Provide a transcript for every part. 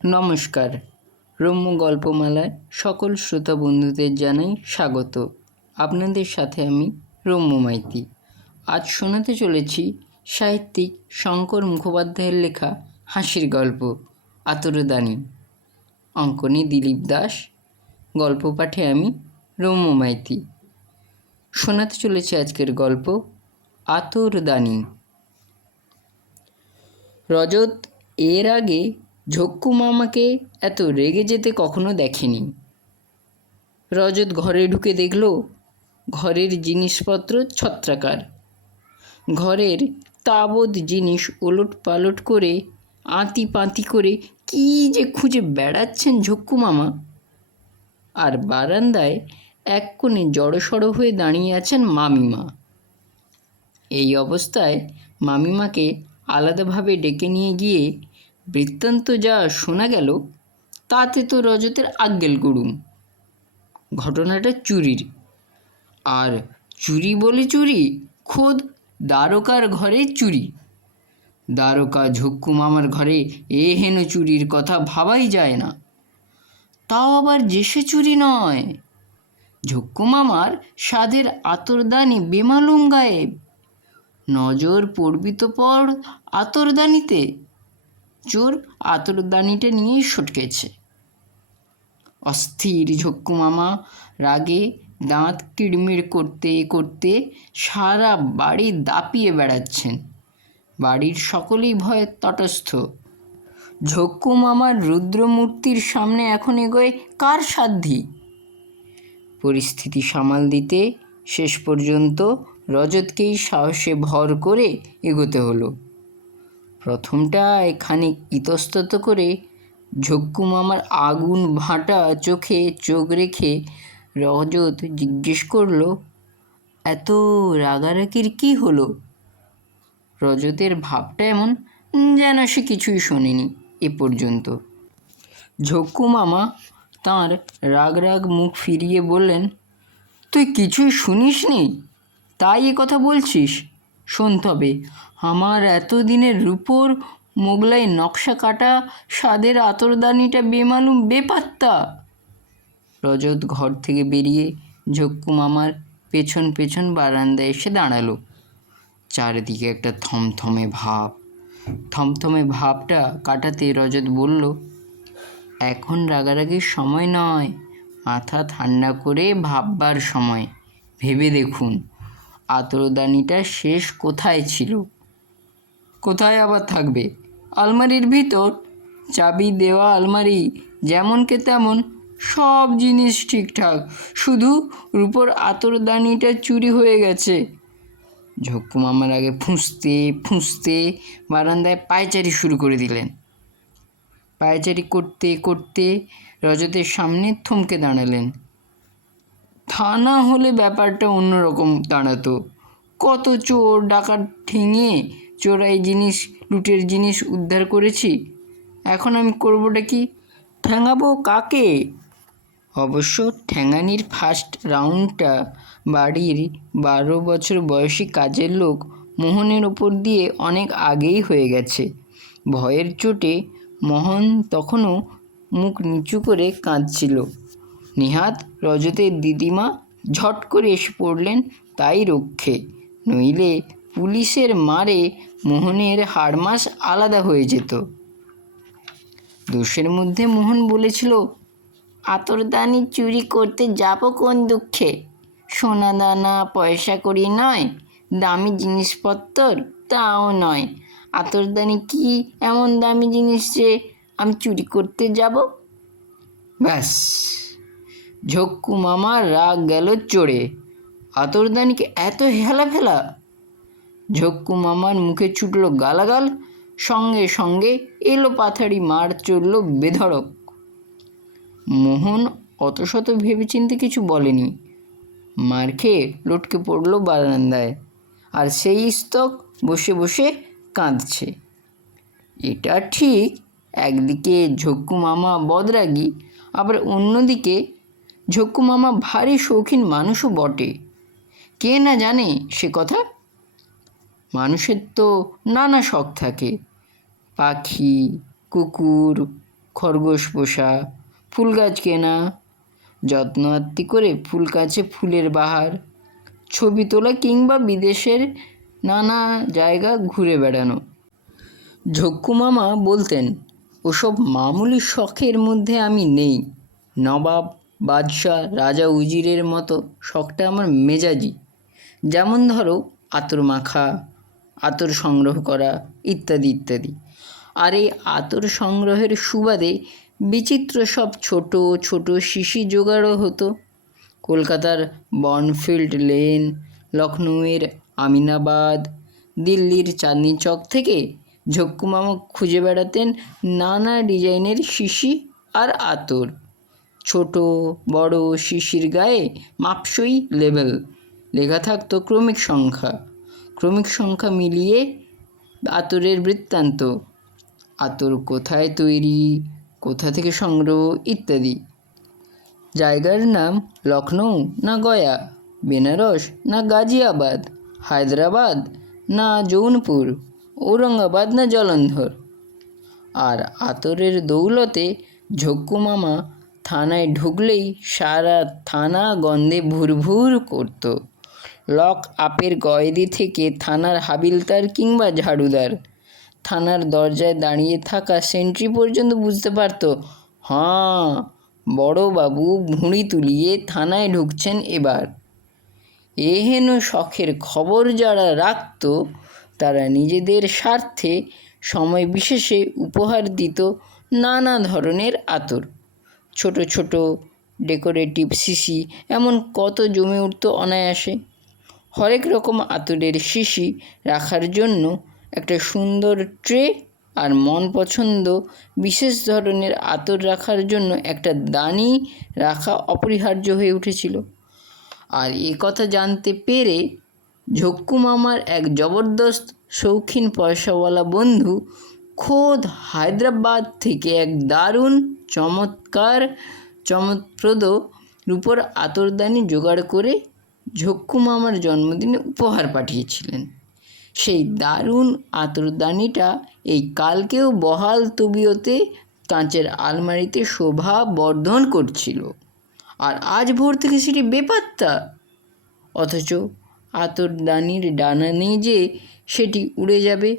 নমস্কার। রম্য গল্পমালায় সকল শ্রোতা বন্ধুদের জানাই স্বাগত। আপনাদের সাথে আমি রম্য মাইতি। আজ শোনাতে চলেছি সাহিত্যিক শঙ্কর মুখোপাধ্যায়ের লেখা হাসির গল্প আতরদানি। অঙ্কনে দিলীপ দাস, গল্প পাঠে আমি রম্য মাইতি। শোনাতে চলেছি আজকের গল্প আতরদানি। রজত এর আগে ঝক্কু মামাকে এত রেগে যেতে কখনো দেখেনি। রজত ঘরে ঢুকে দেখল ঘরের জিনিসপত্র ছত্রাকার। ঘরের তাবৎ জিনিস ওলট পালট করে আঁতি পাঁতি করে কী যে খুঁজে বেড়াচ্ছেন ঝক্কু মামা। আর বারান্দায় এক কোণে জড়সড় হয়ে দাঁড়িয়ে আছেন মামিমা। এই অবস্থায় মামিমাকে আলাদাভাবে ডেকে নিয়ে গিয়ে বৃত্তান্ত যা শোনা গেল তাতে তো রজতের আজ্ঞেল গুড়ুম। ঘটনাটা চুরির, আর চুরি বলে চুরি খোদ দ্বারকার ঘরে চুরি। দ্বারকা ঝক্কু মামার ঘরে এ হেন চুরির কথা ভাবাই যায় না। তাও আবার যে সে চুরি নয়, ঝক্কু মামার সাধের আতরদানি বেমালুম গায়েব। নজর পড়বি তো পড় আতরদানিতে। চোর আতরদানিটা নিয়েই সটকেছে। অস্থির ঝক্কু মামা রাগে দাঁত কিড়মিড় করতে করতে সারা বাড়ি দাপিয়ে বেড়াচ্ছেন। বাড়ির সকলেই ভয়ে তটস্থ। ঝক্কু মামার রুদ্রমূর্তির সামনে এখন এগোয় কার সাধ্যি? পরিস্থিতি সামাল দিতে শেষ পর্যন্ত রজতকেই সাহসে ভর করে এগোতে হলো। প্রথমটায় খানিক ইতস্তত করে ঝক্কু মামার আগুন ভাঁটা চোখে চোখ রেখে রজত জিজ্ঞেস করল, এত রাগারাগির কি হলো? রজতের ভাবটা এমন যেন সে কিছুই শোনেনি এ পর্যন্ত। ঝক্কু মামা তাঁর রাগ রাগ মুখ ফিরিয়ে বললেন, তুই কিছুই শুনিসনি তাই এ কথা বলছিস? শোন তবে, আমার এতদিনের রূপোর মোগলাই নকশা কাটা স্বাদের আতরদানিটা বেমালুম বেপাত্তা। রজত ঘর থেকে বেরিয়ে ঝক্কু মামার পেছন পেছন বারান্দায় এসে দাঁড়ালো। চারিদিকে একটা থমথমে ভাব। থমথমে ভাবটা কাটাতে রজত বলল, এখন রাগারাগির সময় নয়, মাথা ঠান্ডা করে ভাববার সময়। ভেবে দেখুন, আতরদানিটা শেষ কোথায় ছিল? কোথায় আবার থাকবে? আলমারির ভিতর। চাবি দেওয়া আলমারি, যেমনকে তেমন সব জিনিস ঠিকঠাক, শুধু রূপোর আতরদানিটা চুরি হয়ে গেছে। ঝক্কু মামার আগে ফুঁসতে ফুঁসতে বারান্দায় পায়চারি শুরু করে দিলেন। পায়চারি করতে করতে রজতের সামনে থমকে দাঁড়ালেন। থানা হলে ব্যাপারটা অন্যরকম দাঁড়াতো। কত চোর ডাকাত ঠেঙিয়ে চোরাই জিনিস, লুটের জিনিস উদ্ধার করেছি। এখন আমি করবোটা কি? ঠ্যাঙাবো কাকে? অবশ্য ঠ্যাঙানির ফার্স্ট রাউন্ডটা বাড়ির 12 বছর বয়সী কাজের লোক মোহনের ওপর দিয়ে অনেক আগেই হয়ে গেছে। ভয়ের চোটে মোহন তখনও মুখ নিচু করে কাঁদছিল। নেহাত রজতের দিদিমা ঝট করে এসে পড়লেন তাই রক্ষে, নইলে পুলিশের মারে মোহনের হাড়মাস আলাদা হয়ে যেত। দোষের মধ্যে মোহন বলেছিল, আতরদানি চুরি করতে যাব কোন দুঃখে? সোনা দানা পয়সা করি নয়, দামি জিনিসপত্র তাও নয়। আতরদানি কি এমন দামি জিনিস যে আমি চুরি করতে যাব? ব্যাস, ঝক্কু মামার রাগ গেল চড়ে। আতরদানিকে এত হেলাফেলা! ঝক্কু মামার মুখে ছুটল গালাগাল, সঙ্গে সঙ্গে এলো পাথাড়ি মার চলল বেধড়ক। মোহন অত শত ভেবেচিন্তে কিছু বলেনি। মার খেয়ে লটকে পড়ল বারান্দায়, আর সেই স্তক বসে বসে কাঁদছে। এটা ঠিক, একদিকে ঝক্কু মামা বদরাগী, আবার অন্যদিকে ঝক্কু মামা ভারী শৌখিন মানুষও বটে। কে না জানে সে কথা? মানুষের তো নানা শখ থাকে। পাখি, কুকুর, খরগোশ পোষা, ফুল গাছ কেনা, যত্ন আত্তি করে ফুল গাছে ফুলের বাহার, ছবি তোলা কিংবা বিদেশের নানা জায়গা ঘুরে বেড়ানো। ঝক্কু মামা বলতেন, ওসব মামুলি শখের মধ্যে আমি নেই। নবাব, বাদশাহ, রাজা উজিরের মতো শখটা আমার মেজাজি। যেমন ধরো আতর মাখা, আতর সংগ্রহ করা ইত্যাদি ইত্যাদি। আর এই আতর সংগ্রহের সুবাদে বিচিত্র সব ছোট ছোট শিশি জোগাড়ও হতো। কলকাতার বর্নফিল্ড লেন, লখনউয়ের আমিনাবাদ, দিল্লির চাঁদনি চক থেকে ঝক্কু মামা খুঁজে বেড়াতেন নানা ডিজাইনের শিশি আর আতর। ছোট বড় শিশির গায়ে মাপসই লেবেল, লেখা থাকতো ক্রমিক সংখ্যা মিলিয়ে আতরের বৃত্তান্ত, আতর কোথায় তৈরি, কোথা থেকে সংগ্রহ ইত্যাদি। জায়গার নাম লখনউ না গয়া, বেনারস না গাজিয়াবাদ, হায়দ্রাবাদ না জৌনপুর, ঔরঙ্গাবাদ না জলন্ধর। আর আতরের দৌলতে ঝক্কু মামা থানায় ঢুকলেই সারা থানা গন্ধে ভুরভুর করত। লক আপের কয়েদি থেকে থানার হাবিলদার কিংবা ঝাড়ুদার, থানার দরজায় দাঁড়িয়ে থাকা সেন্ট্রি পর্যন্ত বুঝতে পারত, হ্যাঁ, বড়বাবু ভুঁড়ি তুলিয়ে থানায় ঢুকছেন এবার। এহেন শখের খবর যারা রাখত তারা নিজেদের স্বার্থে সময় বিশেষে উপহার দিত নানা ধরনের আতর। ছোট ছোট ডেকোরেটিভ শিশি এমন কত জমে উঠত অনায়াসে। হরেক রকম আতরের শিশি রাখার জন্য একটা সুন্দর ট্রে, আর মন পছন্দ বিশেষ ধরনের আতর রাখার জন্য একটা দানি রাখা অপরিহার্য হয়ে উঠেছিল। আর এ কথা জানতে পেরে ঝক্কু মামার এক জবরদস্ত শৌখিন পয়সাওয়ালা বন্ধু খোদ হায়দ্রাবাদ থেকে এক দারুণ চমৎপ্রদ রূপোর আতরদানি জোগাড় করে ঝক্কু মামার জন্মদিনে উপহার পাঠিয়েছিলেন। সেই দারুণ আতরদানিটা এই কালকেও বহাল তবিয়তে কাঁচের আলমারিতে শোভা বর্ধন করছিল। আর আজ ভোর থেকে সেটি বেপাত্তা। অথচ আতরদানির ডানা নেই যে সেটি উড়ে যাবে।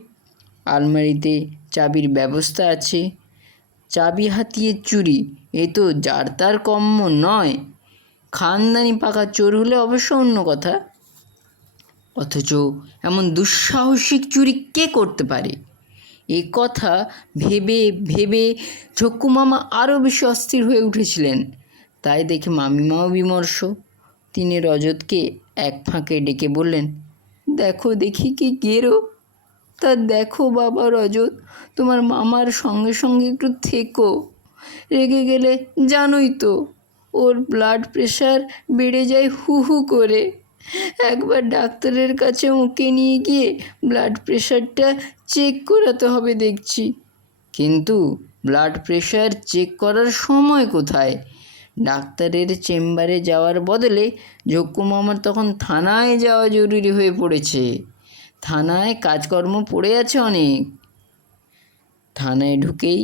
আলমারিতে চাবির ব্যবস্থা আছে, চাবি হাতিয়ে চুরি এ তো যার তার কম্য নয়। খানদানি পাকা চোর হলে অবশ্য অন্য কথা। অথচ এমন দুঃসাহসিক চুরি কে করতে পারে? এ কথা ভেবে ভেবে ঝক্কু মামা আরও বেশি অস্থির হয়ে উঠেছিলেন। তাই দেখে মামিমাও বিমর্ষ। তিনি রজতকে এক ফাঁকে ডেকে বললেন, দেখো দেখি কি গেরো। তা দেখো বাবা রজত, তোমার মামার সঙ্গে সঙ্গে একটু থেকো। রেগে গেলে জানোই তো ওর ব্লাড প্রেশার বেড়ে যায় হু হু করে। একবার ডাক্তারের কাছে ওকে নিয়ে গিয়ে ব্লাড প্রেশারটা চেক করাতে হবে দেখছি। কিন্তু ব্লাড প্রেশার চেক করার সময় কোথায়? ডাক্তারের চেম্বারে যাওয়ার বদলে ঝক্কু মামার তখন থানায় যাওয়া জরুরি হয়ে পড়েছে। থানায় কাজকর্ম পড়ে আছে অনেক। থানায় ঢুকেই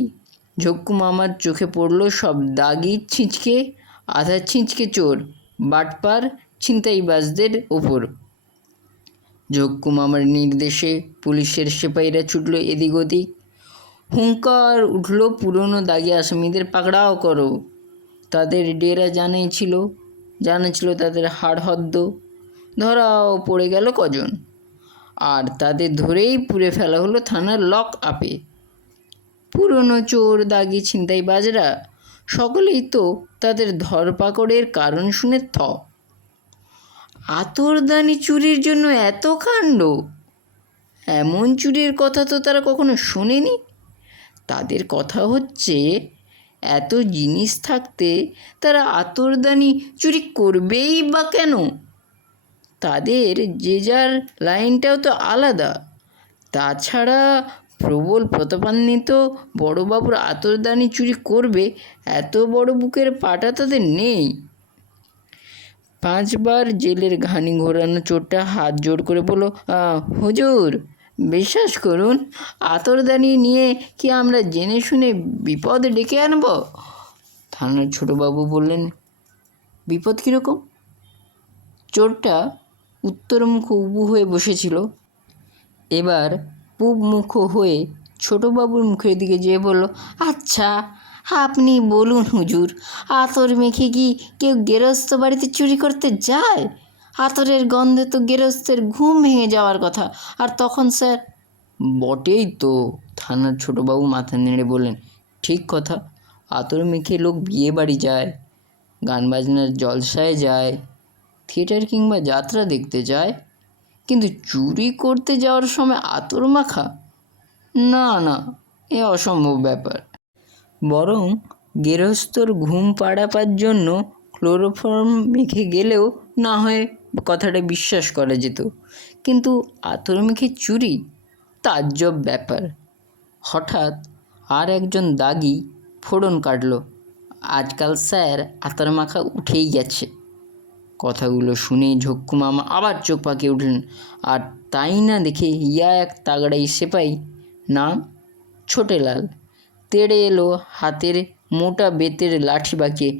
ঝক্কু মামার চোখে পড়ল সব দাগি ছিঁচকে, আধা ছিঁচকে চোর, বাটপার, ছিনতাইবাজদের ওপর। ঝক্কু মামার নির্দেশে পুলিশের সিপাহীরা ছুটল এদিক ওদিক। হুঙ্কার উঠল, পুরনো দাগি আসামিদের পাকড়াও করো। তাদের ডেরা জানা ছিল তাদের হাড়হদ্দ। ধরাও পড়ে গেল কজন, আর তাদের ধরেই পুড়ে ফেলা হলো থানার লক আপে। পুরনো চোর, দাগি, ছিনতাইবাজরা সকলেই তো তাদের ধরপাকড়ের কারণ শুনে থ। আতরদানি চুরির জন্য এত কাণ্ড! এমন চুরির কথা তো তারা কখনো শোনেনি। তাদের কথা হচ্ছে, এত জিনিস থাকতে তারা আতরদানি চুরি করবেই বা কেন? তাদের যে যার লাইনটাও তো আলাদা। তাছাড়া প্রবল প্রতাপান্বিত বড়বাবুর আতরদানি চুরি করবে এত বড় বুকের পাটা তাদের নেই। 5 বার জেলের ঘানি ঘোরানো চোরটা হাত জোড় করে বলল, হুজুর, বিশ্বাস করুন, আতরদানি নিয়ে কি আমরা জেনে শুনে বিপদ ডেকে আনব? থানার ছোটবাবু বললেন। বিপদ কীরকম? চোরটা উত্তরমুখ উবু হয়ে বসেছিল। এবার পূবমুখ হয়ে ছোটবাবুর মুখের দিকে যেয়ে বলল, আচ্ছা আপনি বলুন হুজুর, আতর মেখে কি কেউ গেরস্ত বাড়িতে চুরি করতে যায়? আতরের গন্ধে তো গেরস্তের ঘুম ভেঙে যাওয়ার কথা। আর তখন স্যার। বটেই তো, থানার ছোটবাবু মাথা নেড়ে বললেন, ঠিক কথা। আতর মেখে লোক বিয়ে বাড়ি যায়, গান বাজনার জলসায় যায়, থিয়েটার কিংবা যাত্রা দেখতে যায়, কিন্তু চুরি করতে যাওয়ার সময় আতর মাখা? না না, এ অসম্ভব ব্যাপার। বরং গেরস্তর ঘুম পাড়াবার জন্য ক্লোরোফর্ম মেখে গেলেও না হয় কথাটা বিশ্বাস করা যেত, কিন্তু আতর মেখে চুরি? তাজ্জব ব্যাপার। হঠাৎ আর একজন দাগি ফোড়ন কাটল, আজকাল স্যার আতর মাখা উঠেই গেছে। কথাগুলো শুনেই ঝক্কু মামা আবার চোখ পাকিয়ে উঠলেন। আর তাই না দেখে ইয়া এক তাগড়াই সেপাই, নাম ছোটেলাল, তেড়ে এলো হাতের মোটা বেতের লাঠি বাঁকিয়ে।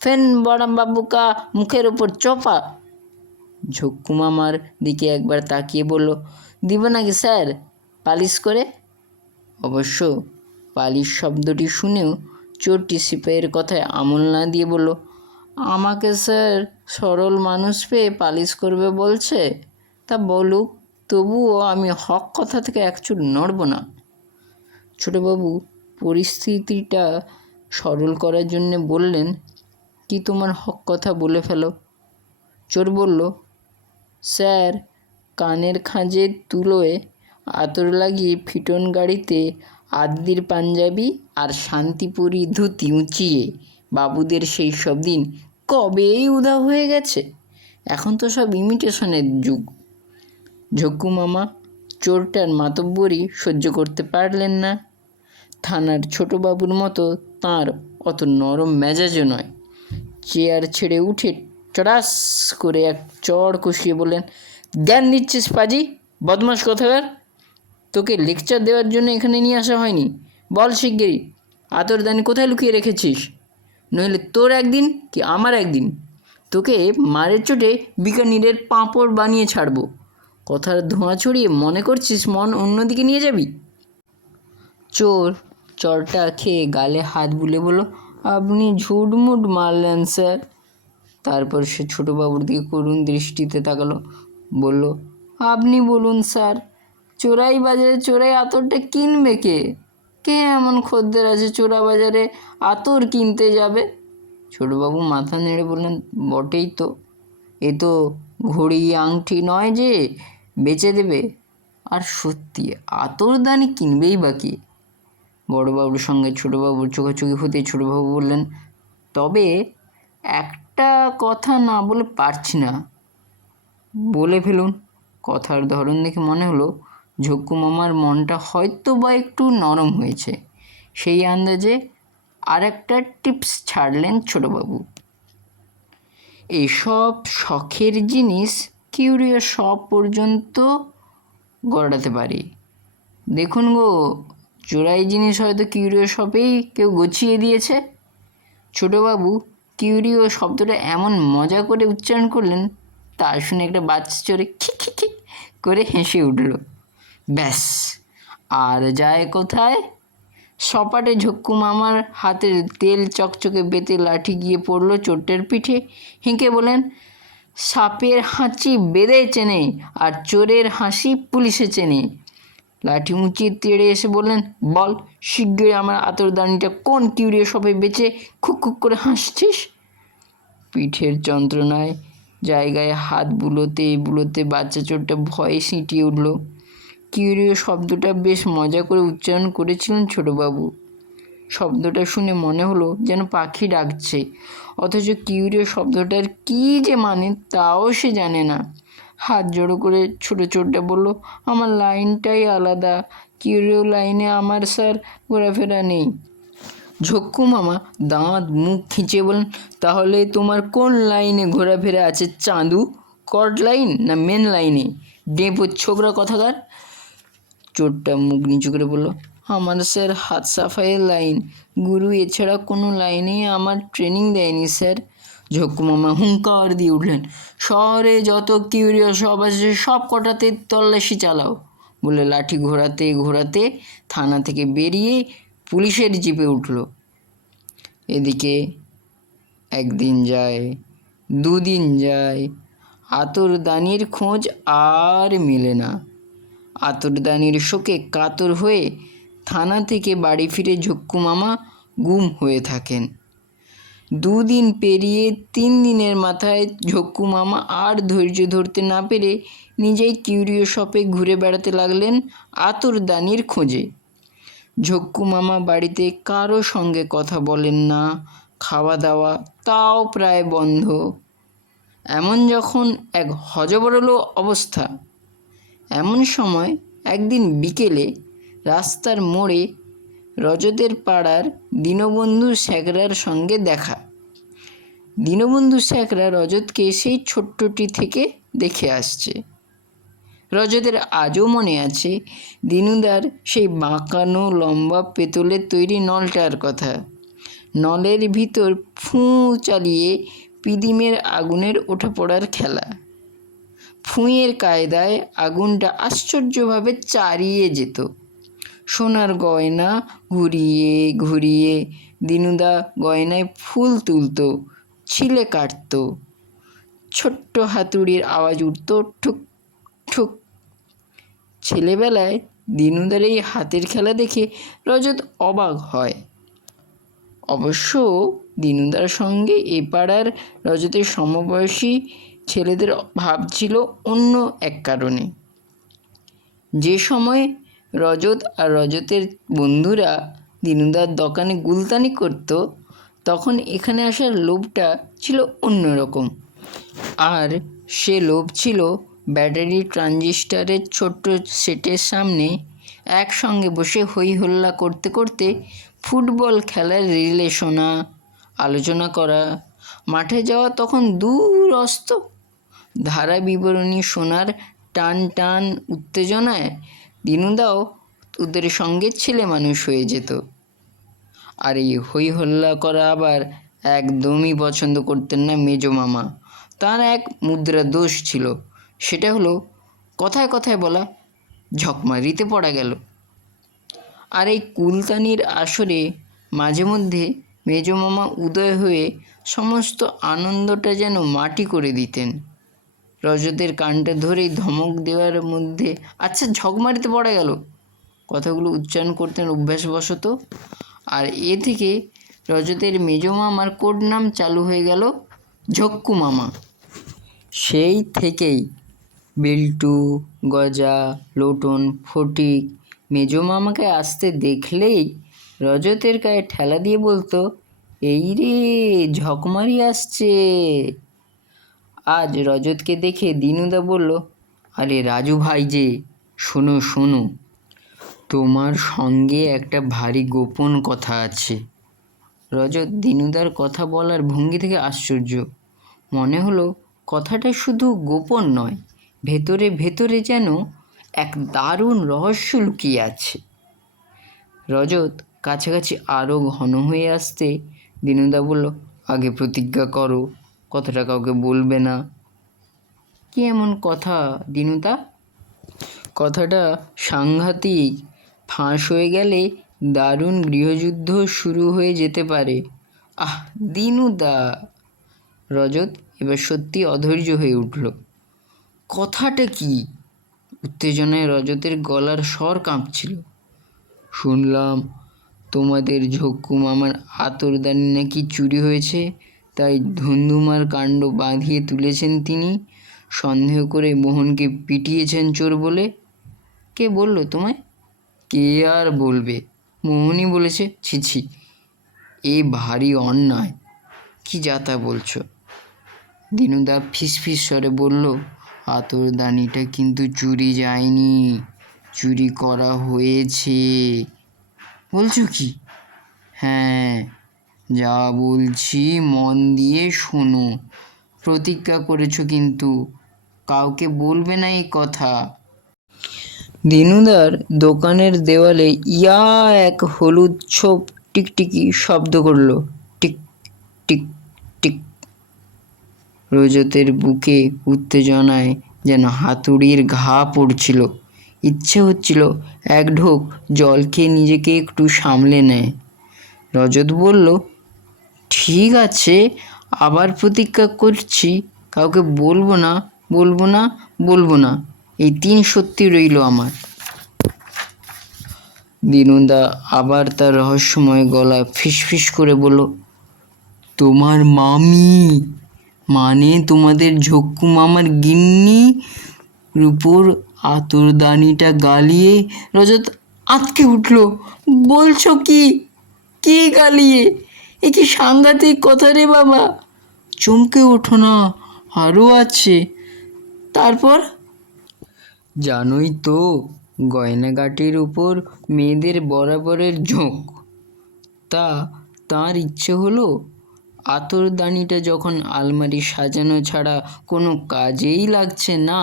ফেন বড়াবাবু কা মুখের ওপর চপা। ঝক্কু মামার দিকে একবার তাকিয়ে বলল, দিব নাকি স্যার পালিশ করে? অবশ্য পালিশ শব্দটি শুনেও চোরটি সিপাহীর কথায় আমল না দিয়ে বলল, আমাকে স্যার সরল মানুষ পেয়ে পালিশ করবে বলছে, তা বলুক, তবুও আমি হক কথা থেকে একচুট নড়ব না। ছোটবাবু পরিস্থিতিটা সরল করার জন্যে বললেন, কি তোমার হক কথা বলে ফেলো। চোর বলল, স্যার কানের খাঁজের তুলোয় আতর লাগিয়ে ফিটন গাড়িতে আদ্দির পাঞ্জাবি আর শান্তিপুরি ধুতি উঁচিয়ে বাবুদের সেই সব দিন কবেই উধাও হয়ে গেছে। এখন তো সব ইমিটেশনের যুগ। ঝক্কু মামা চোরটার মাতব্বরি সহ্য করতে পারলেন না। থানার ছোটবাবুর মতো তাঁর অত নরম মেজাজও নয়। চেয়ার ছেড়ে উঠে চড়াস করে এক চড় কষিয়ে বললেন, জ্ঞান দিচ্ছিস পাজি, বদমাস কোথাকার! তোকে লেকচার দেওয়ার জন্য এখানে নিয়ে আসা হয়নি। বল শিগগিরই আতরদানি কোথায় লুকিয়ে রেখেছিস, নইলে তোর একদিন কি আমার একদিন তোকে মারের চোটে বিকানিরের পাঁপড় বানিয়ে ছাড়বো। কথার ধোঁয়া ছড়িয়ে মনে করছিস মন অন্যদিকে নিয়ে যাবি? চোর চরটা খেয়ে গালে হাত বুলে বলল, আপনি ঝুটমুট মারলেন স্যার। তারপর সে ছোটবাবুর দিকে করুণ দৃষ্টিতে তাকালো, বলল, আপনি বলুন স্যার, চোরাই বাজারে চোরাই আতরটা কিনবে কে? কে এমন খদ্দের আছে চোরা বাজারে আতর কিনতে যাবে? ছোটবাবু মাথা নেড়ে বললেন, বটেই তো, এ তো ঘড়ি আংটি নয় যে বেচে দেবে। আর সত্যি আতরদানি কিনবেই বা কি? বড়োবাবুর সঙ্গে ছোটোবাবুর চোখাচোখি হতে ছোটোবাবু বললেন, তবে একটা কথা না বলে পারছি না। বলে ফেলুন। কথার ধরন দেখে মনে হলো ঝক্কু মামার মনটা হয়তো বা একটু নরম হয়েছে। সেই আন্দাজে আর একটা টিপস ছাড়লেন ছোটোবাবু, এসব শখের জিনিস কিউরিও শপ পর্যন্ত গড়াতে পারি। দেখুন গো, চোরাই জিনিস হয়তো কিউরিও শপেই কেউ গুছিয়ে দিয়েছে। ছোটোবাবু কিউরিও শব্দটা এমন মজা করে উচ্চারণ করলেন, তা শুনে একটা বাচ্চা চোরে খিক খিক খিক করে হেসে উঠল। ব্যাস, আর যায় কোথায়? সপাটে ঝক্কু মামার হাতের তেল চকচকে বেতে লাঠি গিয়ে পড়ল চোরটার পিঠে। হেঁকে বলেন, সাপের হাঁচি বেদে চেনে, আর চোরের হাসি পুলিশে চেনে। লাঠি উঁচিয়ে তেড়ে এসে বললেন, বল শিগগির আমার আতরদানিটা কোন কিউরিও শপে বেচে খুক খুক করে হাসছিস? পিঠের যন্ত্রণায় জায়গায় হাত বুলোতে বুলোতে বাচ্চা চোরটা ভয়ে সিঁটিয়ে উঠল। কিউরিও শব্দটা বেশ মজা করে উচ্চারণ করেছিলেন ছোটবাবু। শব্দটা শুনে মনে হলো যেন পাখি ডাকছে, অথচ কিউরিও শব্দটার কী যে মানে তাও সে জানে না। হাত জড়ো করে ছোটো চোরটা বলল, আমার লাইনটাই আলাদা, কিউরিও লাইনে আমার স্যার ঘোরাফেরা নেই। ঝক্কু মামা দাঁত মুখ খিঁচে বলেন, তাহলে তোমার কোন লাইনে ঘোরাফেরা আছে চাঁদু? কর্ড লাইন না মেন লাইনে? ডেপোর ছোকরা কথাকার! চোরটা মুখ নিচু করে বলল, আমার স্যার হাত সাফাইয়ের লাইন, গুরু এছাড়া কোনো লাইনেই আমার ট্রেনিং দেয়নি স্যার। ঝক্কু মামা হুঙ্কার দিয়ে উঠলেন, শহরে যত কিউরিও সব আছে সব কটাতে তল্লাশি চালাও বলে লাঠি ঘোরাতে ঘোরাতে থানা থেকে বেরিয়ে পুলিশের জিপে উঠল। এদিকে একদিন যায়, দুদিন যায়, আতরদানির খোঁজ আর মেলে না। আতরদানির শোকে কাতর হয়ে থানা থেকে বাড়ি ফিরে ঝক্কু মামা গুম হয়ে থাকেন। 2 দিন পেরিয়ে 3 দিনের মাথায় ঝক্কু মামা আর ধৈর্য ধরতে না পেরে নিজেই কিউরিও শপে ঘুরে বেড়াতে লাগলেন আতরদানির খোঁজে। ঝক্কু মামা বাড়িতে কারো সঙ্গে কথা বলেন না, খাওয়া দাওয়া তাও প্রায় বন্ধ। এমন যখন এক হযবরল অবস্থা। এমন সময় একদিন বিকেলে রাস্তার মোড়ে রজতের পাড়ার দীনবন্ধু স্যাকরার সঙ্গে দেখা। দীনবন্ধু স্যাকরা রজতকে সেই ছোট্টটি থেকে দেখে আসছে। রজতের আজও মনে আছে দিনুদার সেই বাঁকানো লম্বা পেতলের তৈরি নলটার কথা। নলের ভিতর ফুঁ চালিয়ে পিদিমের আগুনের ওঠা পড়ার খেলা। ফুঁয়ের কায়দায় আগুনটা আশ্চর্যভাবে চারিয়ে যেত। সোনার গয়না ঘুরিয়ে ঘুরিয়ে দিনুদা গয়নায় ফুল তুলত, ছিলে কাটত। ছোট্ট হাতুড়ির আওয়াজ উঠত ঠুক ঠুক। ছেলেবেলায় দিনুদার এই হাতের খেলা দেখে রজত অবাক হয়। অবশ্য দিনুদার সঙ্গে এ পাড়ার রজতের সমবয়সী ছেলেদের ভাব ছিল অন্য এক কারণে। যে সময় রজত আর রজতের বন্ধুরা দিনুদার দোকানে গুলতানি করত, তখন এখানে আসার লোভটা ছিল অন্যরকম। আর সে লোভ ছিল ব্যাটারি ট্রানজিস্টারের ছোট্ট সেটের সামনে একসঙ্গে বসে হই হল্লা করতে করতে ফুটবল খেলার রিলে শোনা, আলোচনা করা। মাঠে যাওয়া তখন দূরস্ত। ধারা বিবরণী শোনার টান টান উত্তেজনায় দিনুদাও ওদের সঙ্গে ছেলে মানুষ হয়ে যেত। আর এই হই হল্লা করা আবার একদমই পছন্দ করতেন না মেজো মামা। তার এক মুদ্রা দোষ ছিল, সেটা হলো কথায় কথায় বলা ঝকমারিতে পড়া গেল। আর এই কুলতানির আসরে মাঝে মধ্যে মেজো মামা উদয় হয়ে সমস্ত আনন্দটা যেন মাটি করে দিতেন। রজতের কানটা ধরেই ধমক দেওয়ার মধ্যে, আচ্ছা ঝকমারিতে পড়া গেল, কথাগুলো উচ্চারণ করতেন অভ্যাসবশত। আর এ থেকে রজতের মেজো মামার কোড নাম চালু হয়ে গেল ঝক্কু মামা। সেই থেকেই বিল্টু, গজা, লোটন, ফটিক মেজো মামাকে আসতে দেখলেই রজতের গায়ে ঠেলা দিয়ে বলতো, এই রে ঝকমারি আসছে। আজ রজতকে দেখে দিনুদা বলল, আরে রাজু ভাই যে, শোনো শোনো, তোমার সঙ্গে একটা ভারী গোপন কথা আছে। রজত দিনুদার কথা বলার ভঙ্গি থেকে আশ্চর্য। মনে হলো কথাটা শুধু গোপন নয়, ভেতরে ভেতরে যেন এক দারুণ রহস্য লুকিয়ে আছে। রজত কাছাকাছি আরও ঘন হয়ে আসতে দিনুদা বলল, আগে প্রতিজ্ঞা করো কথাটা কাউকে বলবে না। কি এমন কথা দিনুদা? কথাটা সাংঘাতিক, ফাঁস হয়ে গেলে দারুণ গৃহযুদ্ধ শুরু হয়ে যেতে পারে। আহ দিনুদা! রজত এবার সত্যি অধৈর্য হয়ে উঠল। কথাটা কি? উত্তেজনায় রজতের গলার স্বর কাঁপছিল। শুনলাম তোমাদের ঝক্কু মামার আতরদানি নাকি চুরি হয়েছে, তাই ধুন্ধুমার কাণ্ড বাঁধিয়ে তুলেছেন তিনি। সন্দেহ করে মোহনকে পিটিয়েছেন চোর বলে। কে বলল তোমায়? কে আর বলবে, মোহনই বলেছে। ছি ছি, এ ভারী অন্যায়। কি যাতা বলছো? দিনুদা ফিসফিস স্বরে বলল, আতরদানিটা কিন্তু চুরি যায়নি, চুরি করা হয়েছে। বলছো কি? হ্যাঁ, যা বলছি মন দিয়ে শোনো। প্রতিজ্ঞা করেছো কিন্তু, কাউকে বলবে না এই কথা। দিনুদার দোকানের দেওয়ালে ইয়া এক হলুদ ছোপ টিকটিকি শব্দ করল। Tick tick tick. রজতের বুকে উত্তেজনায় যেন হাতুড়ির ঘা পড়ছিল। ইচ্ছে হচ্ছিল এক ঢোক জল খেয়ে নিজেকে একটু সামলে নেয়। রজত বলল, ঠিক আছে, আবার প্রতিজ্ঞা করছি, কাউকে বলবো না, বলবো না, বলবো না। এই 3 সত্যি রইল আমার। দিনুদা আবার তার রহস্যময় গলায় ফিসফিস করে বলল, তোমার মামি, মানে তোমাদের ঝক্কু মামার গিন্নি রূপোর আতরদানিটা গালিয়ে। রজত আঁতকে উঠল। বলছো কি? কি গালিয়ে? এ কি সাংঘাতিক কথা রে বাবা! চমকে ওঠো না, আরও আছে। তারপর? জানোই তো, গয়নাগাটির উপর মেয়েদের বরাবরের ঝোঁক। তার ইচ্ছে হলো আতরদানিটা যখন আলমারি সাজানো ছাড়া কোনো কাজেই লাগছে না,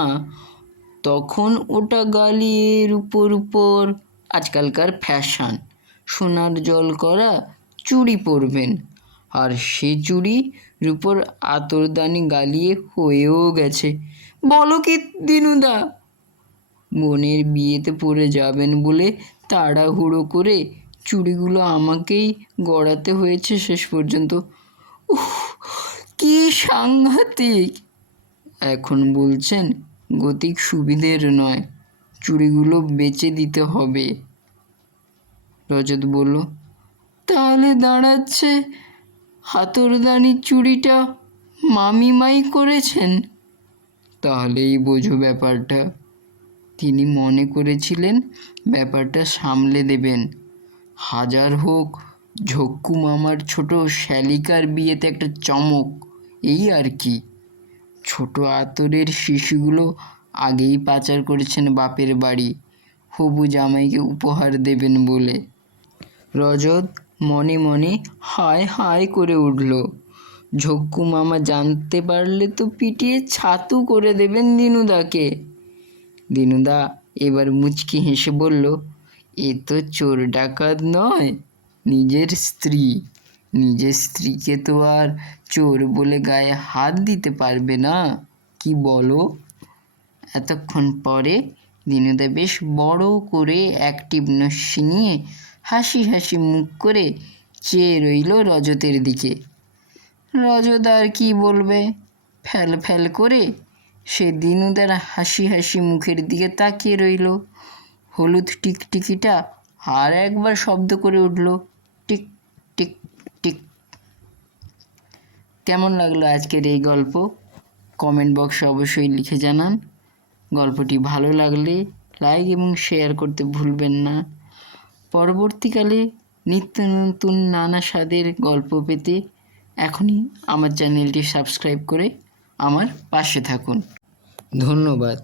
তখন ওটা গালিয়ে রূপোর উপর, আজকালকার ফ্যাশন, সোনার জল করা চুড়ি পরবেন। আর সে চুড়ি রূপোর আতরদানি গালিয়ে হয়েও গেছে। বলো কি দিনুদা? বোনের বিয়েতে পরে যাবেন বলে তাড়াহুড়ো করে চুড়িগুলো আমাকেই গড়াতে হয়েছে শেষ পর্যন্ত। উফ, কি সাংঘাতিক! এখন বলছেন গতিক সুবিধের নয়, চুড়িগুলো বেচে দিতে হবে। রজত বলল, তাহলে দাঁড়াচ্ছে হাতরদানির চুড়িটা মামিমাই করেছেন। তাহলেই বোঝো ব্যাপারটা। তিনি মনে করেছিলেন ব্যাপারটা সামলে দেবেন। হাজার হোক ঝক্কু মামার ছোট শ্যালিকার বিয়েতে একটা চমক, এই আর কি। ছোট আতরের শিশুগুলো আগেই পাচার করেছেন বাপের বাড়ি, হবু জামাইকে উপহার দেবেন বলে। রজত মনে মনে হায় হায় করে উঠল। ঝক্কু মামা জানতে পারলে তো পিটিয়ে ছাতু করে দেবেন দিনুদাকে। দিনুদা এবার মুচকি হেসে বলল, এ তো চোর ডাকাত নয়, নিজের স্ত্রী। নিজের স্ত্রীকে তো আর চোর বলে গায়ে হাত দিতে পারবে না, কি বলো? এতক্ষণ পরে দিনুদা বেশ বড় করে অ্যাক্টিভ নস্যি নিয়ে হাসি হাসি মুখ করে চেয়ে রইল রজতের দিকে। রজত আর কি বলবে? ফ্যাল ফ্যাল করে সে দিনুদার হাসি হাসি মুখের দিকে তাকিয়ে রইল। হলুদ টিকটিকিটা আর একবার শব্দ করে উঠল, টিক টিক টিক। কেমন লাগলো আজকের এই গল্প? কমেন্ট বক্সে অবশ্যই লিখে জানান। গল্পটি ভালো লাগলে লাইক এবং শেয়ার করতে ভুলবেন না। পরবর্তীকালে নিত্য নতুন নানা স্বাদের গল্প পেতে এখনই আমার চ্যানেলটি সাবস্ক্রাইব করে আমার পাশে থাকুন। ধন্যবাদ।